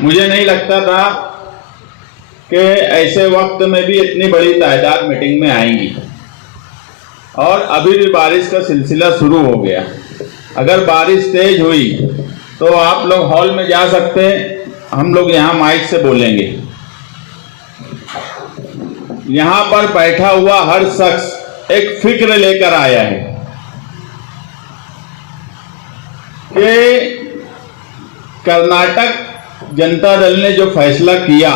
मुझे नहीं लगता था कि ऐसे वक्त में भी इतनी बड़ी तादाद मीटिंग में आएंगी, और अभी भी बारिश का सिलसिला शुरू हो गया। अगर बारिश तेज हुई तो आप लोग हॉल में जा सकते हैं, हम लोग यहाँ माइक से बोलेंगे। यहाँ पर बैठा हुआ हर शख्स एक फिक्र लेकर आया है कि कर्नाटक जनता दल ने जो फैसला किया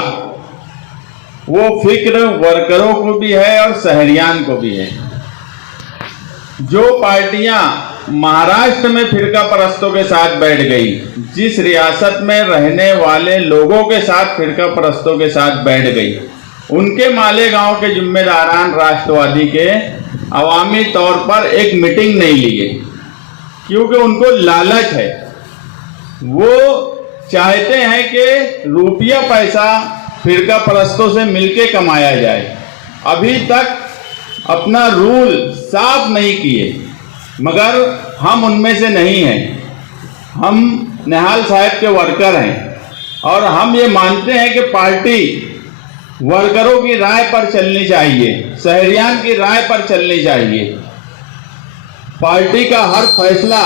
वो फिक्र वर्करों को भी है और शहरियान को भी है। जो पार्टियां महाराष्ट्र में फिरका परस्तों के साथ बैठ गई, जिस रियासत में रहने वाले लोगों के साथ फिरका परस्तों के साथ बैठ गई, उनके मालेगांव के जिम्मेदारान राष्ट्रवादी के अवामी तौर पर एक मीटिंग नहीं लिए, क्योंकि उनको लालच है। वो चाहते हैं कि रुपया पैसा फिरका परस्तों से मिलके कमाया जाए। अभी तक अपना रूल साफ नहीं किए, मगर हम उनमें से नहीं हैं। हम निहाल साहब के वर्कर हैं और हम ये मानते हैं कि पार्टी वर्करों की राय पर चलनी चाहिए, शहरियान की राय पर चलनी चाहिए। पार्टी का हर फैसला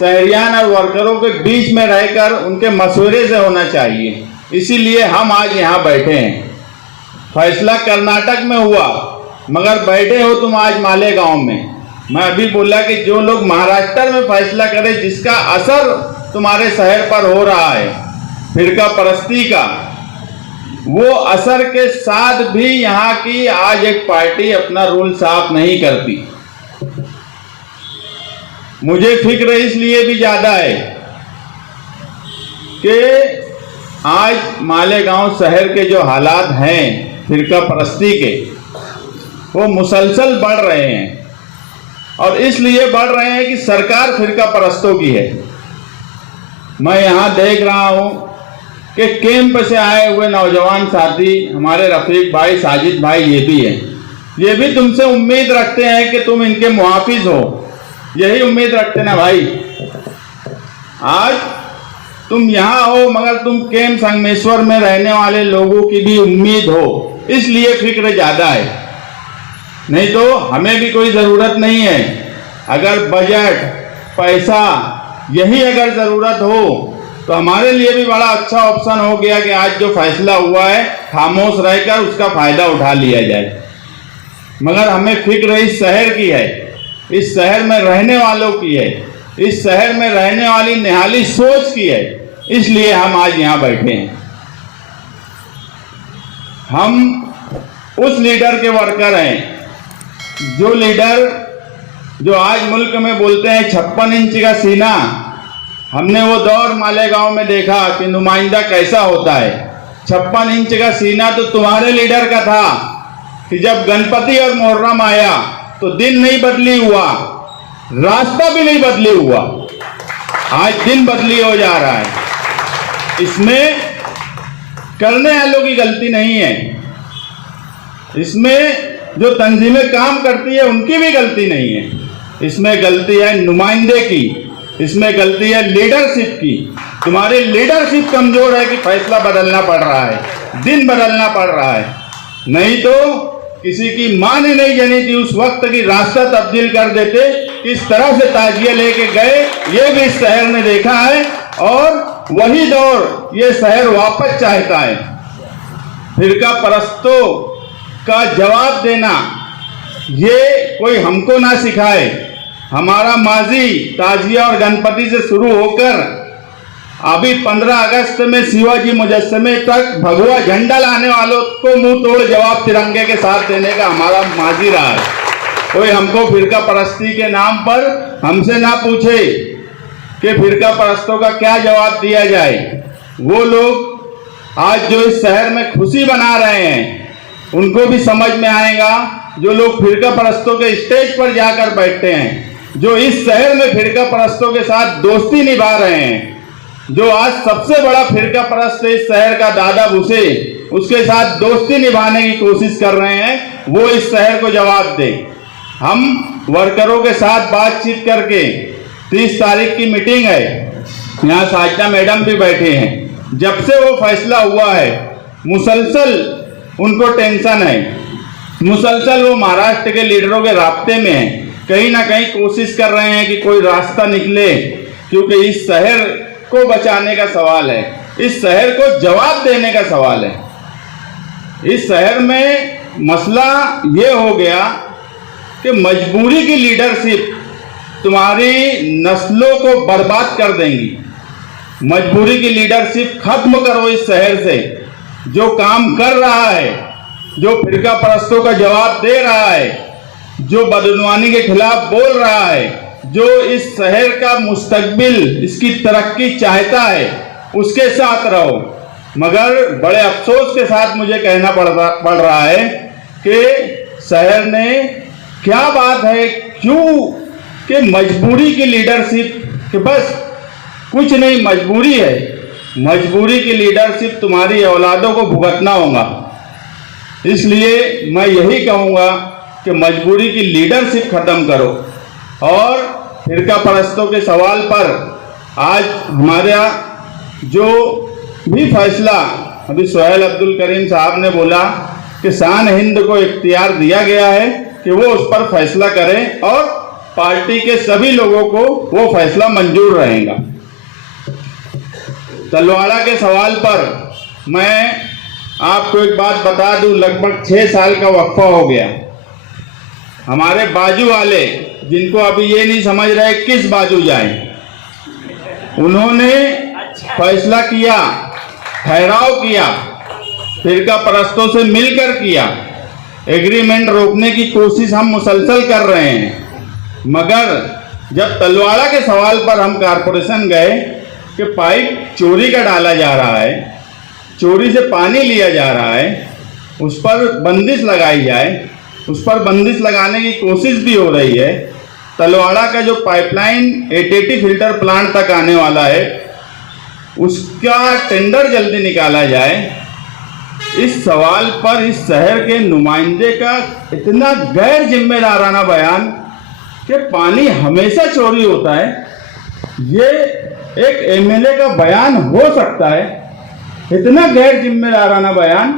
शहरियान और वर्करों के बीच में रहकर उनके मशवरे से होना चाहिए। इसीलिए हम आज यहाँ बैठे हैं। फैसला कर्नाटक में हुआ, मगर बैठे हो तुम आज मालेगांव में। मैं अभी बोला कि जो लोग महाराष्ट्र में फैसला करें, जिसका असर तुम्हारे शहर पर हो रहा है फिरका परस्ती का, वो असर के साथ भी यहाँ की आज एक पार्टी अपना रूल साफ नहीं करती। मुझे फिक्र इसलिए भी ज्यादा है कि आज मालेगांव शहर के जो हालात हैं फिरका परस्ती के, वो मुसलसल बढ़ रहे हैं, और इसलिए बढ़ रहे हैं कि सरकार फिरका परस्तों की है। मैं यहाँ देख रहा हूँ कि कैंप से आए हुए नौजवान साथी हमारे रफीक भाई, साजिद भाई, ये भी हैं। ये भी तुमसे उम्मीद रखते हैं कि तुम इनके मुहाफिज हो। यही उम्मीद रखते ना भाई। आज तुम यहाँ हो, मगर तुम कैंप संगमेश्वर में रहने वाले लोगों की भी उम्मीद हो, इसलिए फिक्र ज्यादा है। नहीं तो हमें भी कोई जरूरत नहीं है। अगर बजट, पैसा, यही अगर जरूरत हो तो हमारे लिए भी बड़ा अच्छा ऑप्शन हो गया कि आज जो फैसला हुआ है खामोश रहकर उसका फायदा उठा लिया जाए। मगर हमें फिक्र इस शहर की है, इस शहर में रहने वालों की है, इस शहर में रहने वाली निहाली सोच की है। इसलिए हम आज यहाँ बैठे हैं। हम उस लीडर के वर्कर हैं, जो लीडर जो आज मुल्क में बोलते हैं 56 इंच का सीना। हमने वो दौर मालेगांव में देखा कि नुमाइंदा कैसा होता है। 56 इंच का सीना तो तुम्हारे लीडर का था कि जब गणपति और मुहर्रम आया तो दिन नहीं बदली हुआ, रास्ता भी नहीं बदली हुआ, आज दिन बदली हो जा रहा है। इसमें करने वालों की गलती नहीं है, इसमें जो तंजीमें काम करती है उनकी भी गलती नहीं है। इसमें गलती है नुमाइंदे की, इसमें गलती है लीडरशिप की। तुम्हारी लीडरशिप कमजोर है कि फैसला बदलना पड़ रहा है, दिन बदलना पड़ रहा है। नहीं तो किसी की मां ने नहीं जानी थी उस वक्त की रास्ता तब्दील कर देते। इस तरह से ताजिया लेके गए, ये भी इस शहर ने देखा है, और वही दौर ये शहर वापस चाहता है। फिरका परस्तों का जवाब देना ये कोई हमको ना सिखाए। हमारा माजी ताजिया और गणपति से शुरू होकर अभी 15 अगस्त में शिवाजी मुजस्समे तक भगवा झंडा लाने वालों को मुंह तोड़ जवाब तिरंगे के साथ देने का हमारा माजी रहा है। कोई हमको फिरका परस्ती के नाम पर हमसे ना पूछे कि फिरका परस्तों का क्या जवाब दिया जाए। वो लोग आज जो इस शहर में खुशी बना रहे हैं उनको भी समझ में आएगा। जो लोग फिरका परस्तों के स्टेज पर जाकर बैठते हैं, जो इस शहर में फिरका परस्तों के साथ दोस्ती निभा रहे हैं, जो आज सबसे बड़ा फिरका परस्त इस शहर का दादा भूसे, उसके साथ दोस्ती निभाने की कोशिश कर रहे हैं, वो इस शहर को जवाब दे। हम वर्करों के साथ बातचीत करके 30 तारीख की मीटिंग है, यहाँ साजिदा मैडम भी बैठे हैं, जब से वो फैसला हुआ है मुसलसल उनको टेंशन है, मुसलसल वो महाराष्ट्र के लीडरों के राब्ते में है, कहीं ना कहीं कोशिश कर रहे हैं कि कोई रास्ता निकले, क्योंकि इस शहर को बचाने का सवाल है, इस शहर को जवाब देने का सवाल है। इस शहर में मसला ये हो गया कि मजबूरी की लीडरशिप तुम्हारी नस्लों को बर्बाद कर देंगी। मजबूरी की लीडरशिप खत्म करो इस शहर से। जो काम कर रहा है, जो फिरका परस्तों का जवाब दे रहा है, जो बदनवानी के खिलाफ बोल रहा है, जो इस शहर का मुस्तकबिल, इसकी तरक्की चाहता है, उसके साथ रहो। मगर बड़े अफसोस के साथ मुझे कहना पड़ रहा है कि शहर ने क्या बात है, क्यों कि मजबूरी की लीडरशिप कि बस कुछ नहीं, मजबूरी है, मजबूरी की लीडरशिप तुम्हारी औलादों को भुगतना होगा। इसलिए मैं यही कहूँगा कि मजबूरी की लीडरशिप ख़त्म करो। और फिरका परस्तों के सवाल पर आज हमारा जो भी फैसला अभी सोहेल अब्दुल करीम साहब ने बोला कि शान हिंद को इख्तियार दिया गया है कि वो उस पर फैसला करें और पार्टी के सभी लोगों को वो फैसला मंजूर रहेगा। तलवाड़ा के सवाल पर मैं आपको एक बात बता दूं, लगभग 6 साल का वक्फा हो गया। हमारे बाजू वाले, जिनको अभी ये नहीं समझ रहे किस बाजू जाए, उन्होंने फैसला किया, ठहराव किया, फिरका परस्तों से मिलकर किया, एग्रीमेंट रोकने की कोशिश हम मुसलसल कर रहे हैं। मगर जब तलवाड़ा के सवाल पर हम कारपोरेशन गए कि पाइप चोरी का डाला जा रहा है, चोरी से पानी लिया जा रहा है, उस पर बंदिश लगाई जाए, उस पर बंदिश लगाने की कोशिश भी हो रही है। तलवाड़ा का जो पाइपलाइन एटीटी फिल्टर प्लांट तक आने वाला है, उसका टेंडर जल्दी निकाला जाए। इस सवाल पर इस शहर के नुमाइंदे का इतना गैर जिम्मेदाराना बयान कि पानी हमेशा चोरी होता है, ये एक एमएलए का बयान हो सकता है? इतना गैर जिम्मेदाराना बयान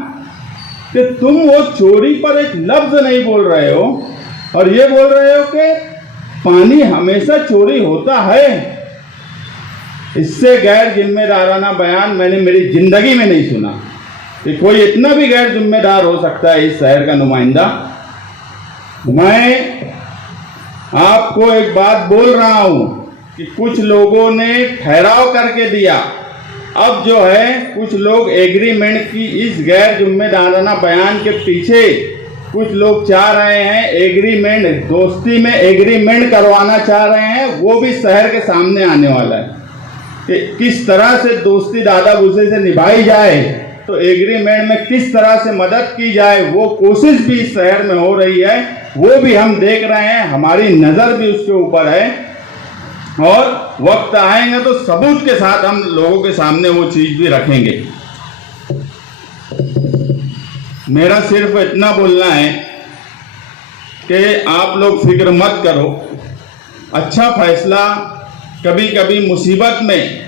कि तुम वो चोरी पर एक लफ्ज नहीं बोल रहे हो और ये बोल रहे हो कि पानी हमेशा चोरी होता है। इससे गैर जिम्मेदाराना बयान मैंने मेरी जिंदगी में नहीं सुना कि कोई इतना भी गैर जिम्मेदार हो सकता है इस शहर का नुमाइंदा। मैं आपको एक बात बोल रहा हूं कि कुछ लोगों ने ठहराव करके दिया, अब जो है कुछ लोग एग्रीमेंट की इस गैर जिम्मेदाराना बयान के पीछे कुछ लोग चाह रहे हैं एग्रीमेंट, दोस्ती में एग्रीमेंट करवाना चाह रहे हैं। वो भी शहर के सामने आने वाला है कि किस तरह से दोस्ती दादा भूसे से निभाई जाए, तो एग्रीमेंट में किस तरह से मदद की जाए, वो कोशिश भी इस शहर में हो रही है, वो भी हम देख रहे हैं, हमारी नज़र भी उसके ऊपर है। और वक्त आएगा तो सबूत के साथ हम लोगों के सामने वो चीज भी रखेंगे। मेरा सिर्फ इतना बोलना है कि आप लोग फिक्र मत करो, अच्छा फैसला कभी कभी मुसीबत में,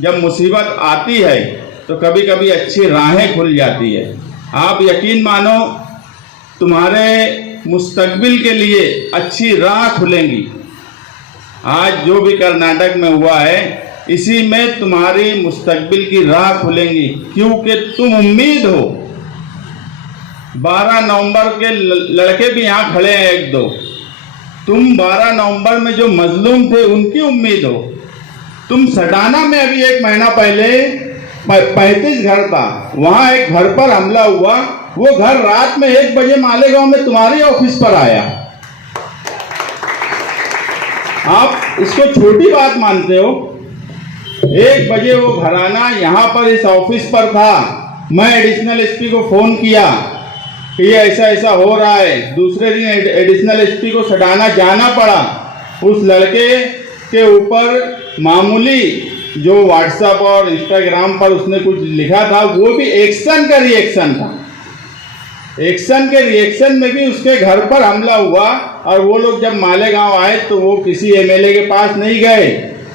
जब मुसीबत आती है तो कभी कभी अच्छी राहें खुल जाती है। आप यकीन मानो तुम्हारे मुस्तकबिल के लिए अच्छी राह खुलेंगी। आज जो भी कर्नाटक में हुआ है, इसी में तुम्हारी मुस्तकबिल की राह खुलेंगी, क्योंकि तुम उम्मीद हो। 12 नवंबर के लड़के भी यहाँ खड़े हैं एक दो, तुम 12 नवंबर में जो मजलूम थे उनकी उम्मीद हो। तुम सटाना में अभी 1 महीना पहले 35 घर था, वहां एक घर पर हमला हुआ, वो घर रात में 1 बजे मालेगांव में तुम्हारे ऑफिस पर आया। आप इसको छोटी बात मानते हो? 1 बजे वो घराना यहाँ पर इस ऑफिस पर था। मैं एडिशनल एसपी को फोन किया कि ये ऐसा ऐसा हो रहा है। दूसरे दिन एडिशनल एसपी को सटाना जाना पड़ा। उस लड़के के ऊपर मामूली जो व्हाट्सएप और इंस्टाग्राम पर उसने कुछ लिखा था, वो भी एक्शन का रिएक्शन था। एक्शन के रिएक्शन में भी उसके घर पर हमला हुआ। और वो लोग जब मालेगांव आए तो वो किसी एमएलए के पास नहीं गए,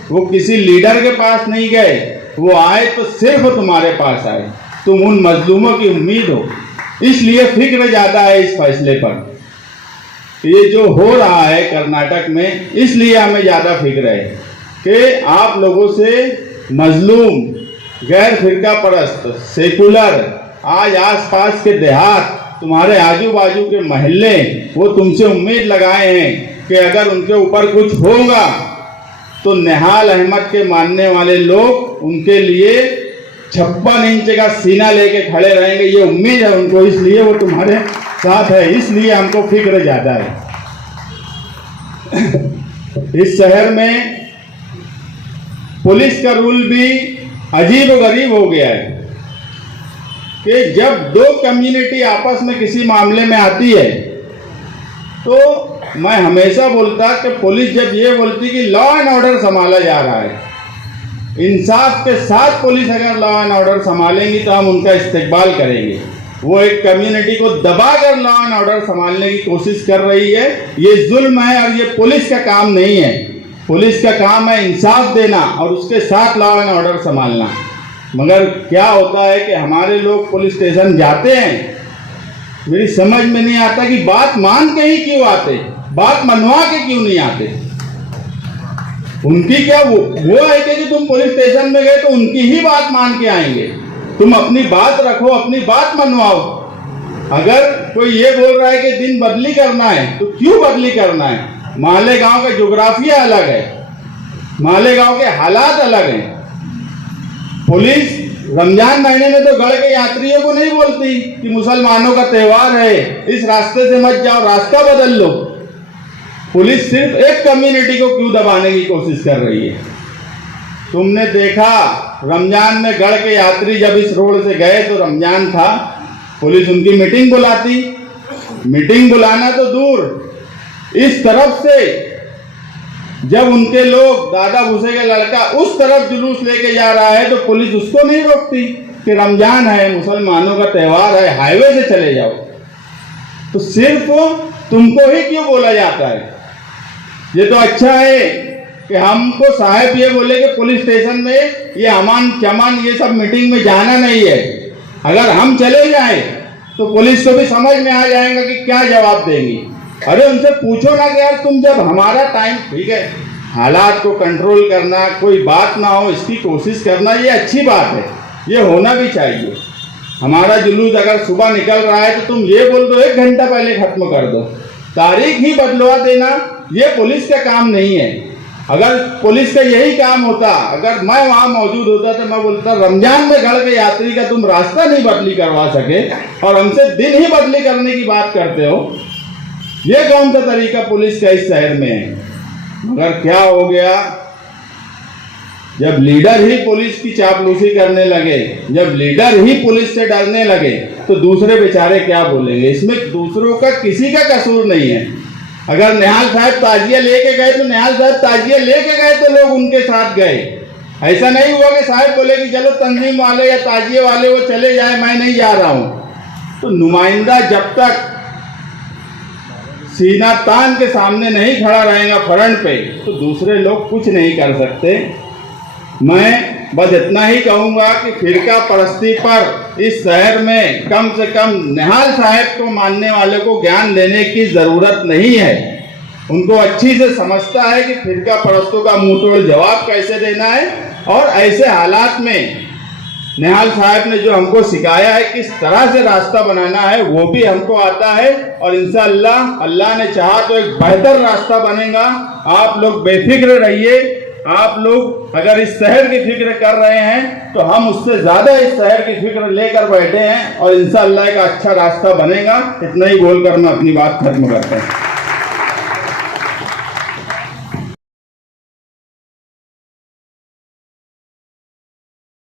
वो किसी लीडर के पास नहीं गए, वो आए तो सिर्फ तुम्हारे पास आए, तुम उन मजलूमों की उम्मीद हो, इसलिए फिक्र ज़्यादा है इस फैसले पर। ये जो हो रहा है कर्नाटक में, इसलिए हमें ज़्यादा फिक्र है कि आप लोगों से मजलूम, गैर फिरका परस्त, सेकुलर, आज आसपास के देहात, तुम्हारे आजू बाजू के महल्ले, वो तुमसे उम्मीद लगाए हैं कि अगर उनके ऊपर कुछ होगा तो निहाल अहमद के मानने वाले लोग उनके लिए 56 इंच का सीना लेके खड़े रहेंगे। ये उम्मीद है उनको, इसलिए वो तुम्हारे साथ है, इसलिए हमको फिक्र ज़्यादा है। इस शहर में पुलिस का रूल भी अजीब व गरीब हो गया है कि जब दो कम्युनिटी आपस में किसी मामले में आती है तो मैं हमेशा बोलता कि पुलिस जब ये बोलती कि लॉ एंड ऑर्डर संभाला जा रहा है, इंसाफ के साथ पुलिस अगर लॉ एंड ऑर्डर संभालेंगी तो हम उनका इस्तेकबाल करेंगे। वो एक कम्युनिटी को दबाकर लॉ एंड ऑर्डर संभालने की कोशिश कर रही है, ये जुल्म है और ये पुलिस का काम नहीं है। पुलिस का काम है इंसाफ देना और उसके साथ लॉ एंड ऑर्डर संभालना। मगर क्या होता है कि हमारे लोग पुलिस स्टेशन जाते हैं, मेरी समझ में नहीं आता कि बात मान के ही क्यों आते, बात मनवा के क्यों नहीं आते। उनकी क्या वो है कि तुम पुलिस स्टेशन में गए तो उनकी ही बात मान के आएंगे। तुम अपनी बात रखो, अपनी बात मनवाओ। अगर कोई ये बोल रहा है कि दिन बदली करना है तो क्यों बदली करना है? मालेगांव का ज्योग्राफिया अलग है, मालेगांव के हालात अलग हैं। पुलिस रमजान महीने में तो गढ़ के यात्रियों को नहीं बोलती कि मुसलमानों का त्यौहार है, इस रास्ते से मत जाओ, रास्ता बदल लो। पुलिस सिर्फ एक कम्युनिटी को क्यों दबाने की कोशिश कर रही है? तुमने देखा रमजान में गढ़ के यात्री जब इस रोड से गए तो रमजान था, पुलिस उनकी मीटिंग बुलाती। मीटिंग बुलाना तो दूर, इस तरफ से जब उनके लोग दादा भूसे का लड़का उस तरफ जुलूस लेके जा रहा है तो पुलिस उसको नहीं रोकती कि रमजान है, मुसलमानों का त्यौहार है, हाईवे से चले जाओ। तो सिर्फ तुमको ही क्यों बोला जाता है? ये तो अच्छा है कि हमको साहब ये बोले कि पुलिस स्टेशन में ये अमान चमन ये सब मीटिंग में जाना नहीं है। अगर हम चले जाएं तो पुलिस को भी समझ में आ जाएगा कि क्या जवाब देंगी। अरे उनसे पूछो ना कि यार तुम जब हमारा टाइम, ठीक है, हालात को कंट्रोल करना, कोई बात ना हो इसकी कोशिश करना, ये अच्छी बात है, ये होना भी चाहिए। हमारा जुलूस अगर सुबह निकल रहा है तो तुम ये बोल दो 1 घंटा पहले खत्म कर दो, तारीख ही बदलवा देना, ये पुलिस का काम नहीं है। अगर पुलिस का यही काम होता, अगर मैं वहाँ मौजूद होता तो मैं बोलता रमजान में गढ़ के यात्री का तुम रास्ता नहीं बदली करवा सके और हमसे दिन ही बदली करने की बात करते हो, ये कौन सा तरीका पुलिस का इस शहर में है? मगर क्या हो गया, जब लीडर ही पुलिस की चापलूसी करने लगे, जब लीडर ही पुलिस से डरने लगे तो दूसरे बेचारे क्या बोलेंगे? इसमें दूसरों का किसी का कसूर नहीं है। अगर निहाल साहब ताजिया लेके गए तो निहाल साहब ताजिया लेके गए तो लोग उनके साथ गए। ऐसा नहीं हुआ कि साहब बोले कि चलो तंजीम वाले या ताजिए वाले वो चले जाए, मैं नहीं जा रहा हूँ। तो नुमाइंदा जब तक सीना तान के सामने नहीं खड़ा रहेगा फ्रंट पे तो दूसरे लोग कुछ नहीं कर सकते। मैं बस इतना ही कहूँगा कि फिरका परस्ती पर इस शहर में कम से कम निहाल साहब को मानने वाले को ज्ञान देने की ज़रूरत नहीं है। उनको अच्छी से समझता है कि फिरका परस्तों का मुंह तोड़ जवाब कैसे देना है और ऐसे हालात में निहाल साहब ने जो हमको सिखाया है किस तरह से रास्ता बनाना है वो भी हमको आता है और इंशाअल्लाह अल्लाह ने चाहा तो एक बेहतर रास्ता बनेगा। आप लोग बेफिक्र रहिए। आप लोग अगर इस शहर की फिक्र कर रहे हैं तो हम उससे ज़्यादा इस शहर की फिक्र लेकर बैठे हैं और इंशाअल्लाह एक अच्छा रास्ता बनेगा। इतना ही बोलकर मैं अपनी बात खत्म करता हूँ।